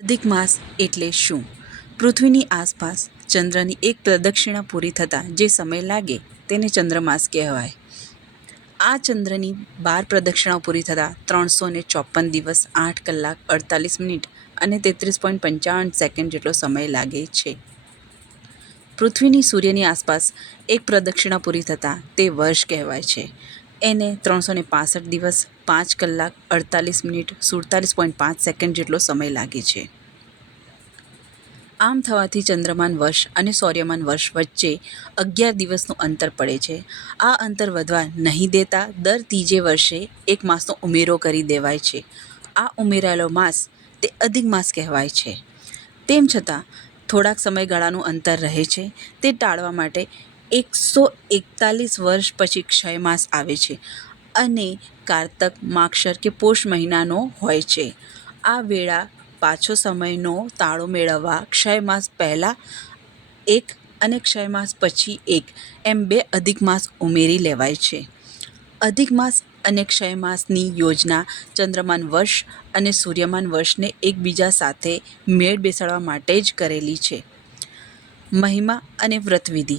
અધિક માસ એટલે શું? પૃથ્વીની આસપાસ ચંદ્રની એક પ્રદક્ષિણા પૂરી થતાં જે સમય લાગે તેને ચંદ્રમાસ કહેવાય. આ ચંદ્રની 12 પ્રદક્ષિણાઓ પૂરી થતાં 354 દિવસ 8 કલાક 48 મિનિટ અને 33.55 સેકન્ડ જેટલો સમય લાગે છે. પૃથ્વીની સૂર્યની આસપાસ એક પ્રદક્ષિણા પૂરી થતાં તે વર્ષ કહેવાય છે. એને 365 દિવસ 5 કલાક 48 મિનિટ 47.5 સેકન્ડ જેટલો સમય લાગે છે. આમ થવાથી ચંદ્રમાન વર્ષ અને સૌર્યમાન વર્ષ વચ્ચે 11 દિવસનું અંતર પડે છે. આ અંતર વધવા નહીં દેતા દર ત્રીજે વર્ષે એક માસનો ઉમેરો કરી દેવાય છે. આ ઉમેરાયેલો માસ તે અધિક માસ કહેવાય છે. તેમ છતાં થોડાક સમયગાળાનું અંતર રહે છે. તે ટાળવા માટે 141 વર્ષ પછી ક્ષય માસ આવે છે અને કારતક, માગશર કે પોષ મહિનાનો હોય છે. આ વેળા પાછો સમયનો તાળો મેળવવા ક્ષય માસ પહેલાં એક અને ક્ષય માસ પછી એક એમ 2 અધિક માસ ઉમેરી લેવાય છે. અધિક માસ અને ક્ષય માસની યોજના ચંદ્રમાન વર્ષ અને સૂર્યમાન વર્ષને એકબીજા સાથે મેળ બેસાડવા માટે જ કરેલી છે. મહિમા અને વ્રતવિધિ.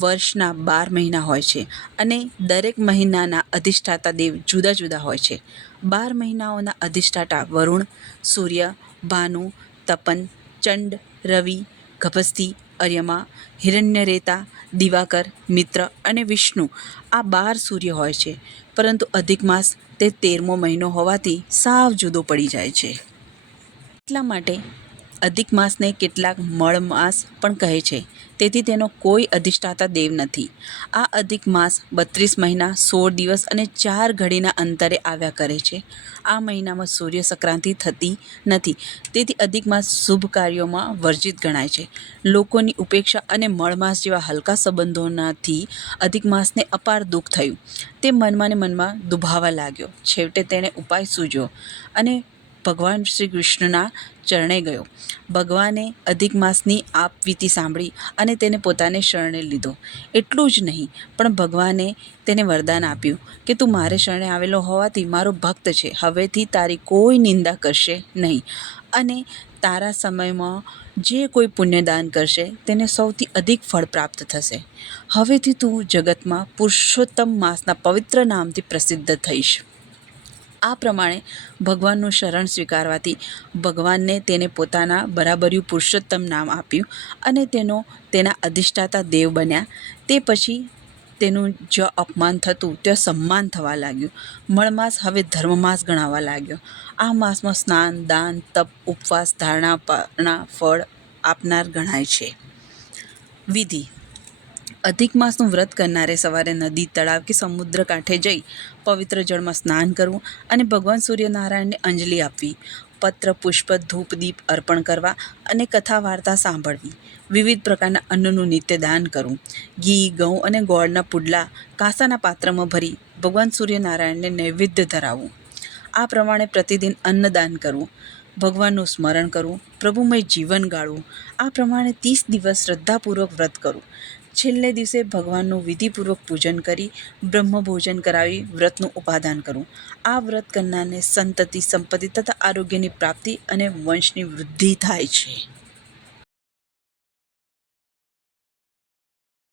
વર્ષના 12 મહિના હોય છે અને દરેક મહિનાના અધિષ્ઠાતા દેવ જુદા જુદા હોય છે. 12 મહિનાઓના અધિષ્ઠાતા વરુણ, સૂર્ય, ભાનુ, તપન, ચંડ, રવિ, ગભસ્તી, અર્યમા, હિરણ્યરેતા, દિવાકર, મિત્ર અને વિષ્ણુ આ 12 સૂર્ય હોય છે. પરંતુ અધિક માસ તે 13મો મહિનો હોવાથી સાવ જુદો પડી જાય છે. એટલા માટે અધિક માસને કેટલાક મળ માસ પણ કહે છે. તેથી તેનો કોઈ અધિષ્ઠાતા દેવ નથી. આ અધિક માસ 32 મહિના 16 દિવસ અને 4 ઘડીના અંતરે આવ્યા કરે છે. આ મહિનામાં સૂર્ય સંક્રાંતિ થતી નથી. તેથી અધિક માસ શુભ કાર્યોમાં વર્જિત ગણાય છે. લોકોની ઉપેક્ષા અને મળમાસ જેવા હલકા સંબંધોનાથી અધિક માસને અપાર દુઃખ થયું. તે મનમાં ને મનમાં દુભાવા લાગ્યો. છેવટે તેણે ઉપાય સૂઝ્યો અને ભગવાન શ્રી કૃષ્ણના ચરણે ગયો. ભગવાને અધિક માસની આપવીતી સાંભળી અને તેને પોતાને શરણે લીધો. એટલું જ નહીં પણ ભગવાને તેને વરદાન આપ્યું કે તું મારે શરણે આવેલો હોવાથી મારો ભક્ત છે. હવેથી તારી કોઈ નિંદા કરશે નહીં અને તારા સમયમાં જે કોઈ પુણ્યદાન કરશે તેને સૌથી અધિક ફળ પ્રાપ્ત થશે. હવેથી તું જગતમાં પુરુષોત્તમ માસના પવિત્ર નામથી પ્રસિદ્ધ થઈશ. આ પ્રમાણે ભગવાનનું શરણ સ્વીકારવાથી ભગવાનને તેને પોતાના બરાબર્યું પુરુષોત્તમ નામ આપ્યું અને તેના અધિષ્ઠાતા દેવ બન્યા. તે પછી તેનું જ્યાં અપમાન થતું ત્યાં સન્માન થવા લાગ્યું. મળમાસ હવે ધર્મમાસ ગણાવા લાગ્યો. આ માસમાં સ્નાન, દાન, તપ, ઉપવાસ, ધારણા, પારણા ફળ આપનાર ગણાય છે. વિધિ. અધિક માસનું વ્રત કરનારે સવારે નદી, તળાવ કે સમુદ્ર કાંઠે જઈ પવિત્ર જળમાં સ્નાન કરવું અને ભગવાન સૂર્યનારાયણને અંજલિ આપવી, પત્ર, પુષ્પ, ધૂપ, દીપ અર્પણ કરવા અને કથા વાર્તા સાંભળવી, વિવિધ પ્રકારના અન્નનું નિત્ય દાન કરવું, ઘી, ઘઉં અને ગોળના પુડલા કાંસાના પાત્રમાં ભરી ભગવાન સૂર્યનારાયણને નૈવેદ્ય ધરાવવું. આ પ્રમાણે પ્રતિદિન અન્નદાન કરવું, ભગવાનનું સ્મરણ કરવું, પ્રભુમય જીવન ગાળવું. આ પ્રમાણે 30 દિવસ શ્રદ્ધાપૂર્વક વ્રત કરવું. છેલ્લે દિવસે ભગવાનનું વિધિપૂર્વક પૂજન કરી બ્રહ્મભોજન કરાવી વ્રતનું ઉપાદાન કરવું. આ વ્રત કરનારને સંતતિ, સંપત્તિ તથા આરોગ્યની પ્રાપ્તિ અને વંશની વૃદ્ધિ થાય છે.